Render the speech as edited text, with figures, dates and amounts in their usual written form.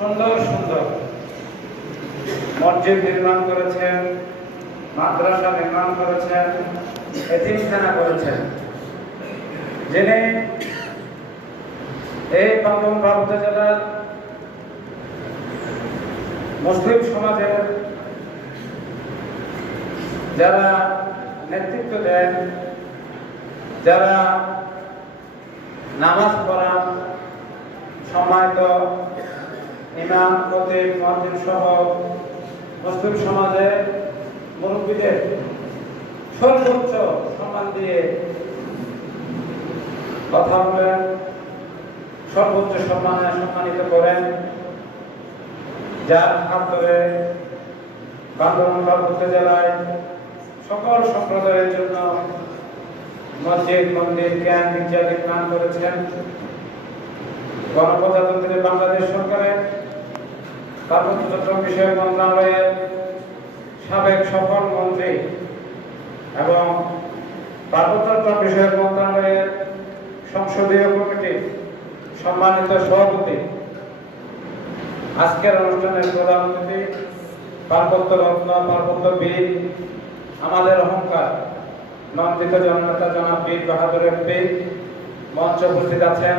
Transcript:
সুন্দর সুন্দর মসজিদ নির্মাণ করেছেন, মাদ্রাসা নির্মাণ করেছেন, এতিমখানা করেছেন। যিনি এই পাকুড়া উপজেলার মুসলিম সমাজের যারা নেতৃত্ব দেন, যারা নামাজ পড়ান, সম্মানিত ইমাম, খতিব, মুয়াজ্জিন সহ মুসলিম সমাজের মুরব্বীদের সর্বোচ্চ সম্মান দিয়ে কথা বলেন, সর্বোচ্চ সম্মানে সম্মানিত করেন, যার হাত ধরে বান্দরবান উপজেলায় সকল সম্প্রদায়ের জন্য মসজিদ, মন্দির, জ্ঞান গির্জা নির্মাণ করেছেন। গণপ্রজাতন্ত্রী বাংলাদেশ সরকারের পার্বত্য চট্টগ্রাম বিষয়ক মন্ত্রণালয়ের সাবেক সফল মন্ত্রী এবং পার্বত্য চট্টগ্রাম বিষয়ক মন্ত্রণালয়ের সংসদীয় কমিটির সম্মানিত সভাপতি, আজকের অনুষ্ঠানের প্রধান অতিথি, পার্বত্য রত্ন, পার্বত্য বীর, আমাদের অহংকার, নন্দিত জননেতা জনাব বীর বাহাদুর এমপি, মঞ্চে উপস্থিত আছেন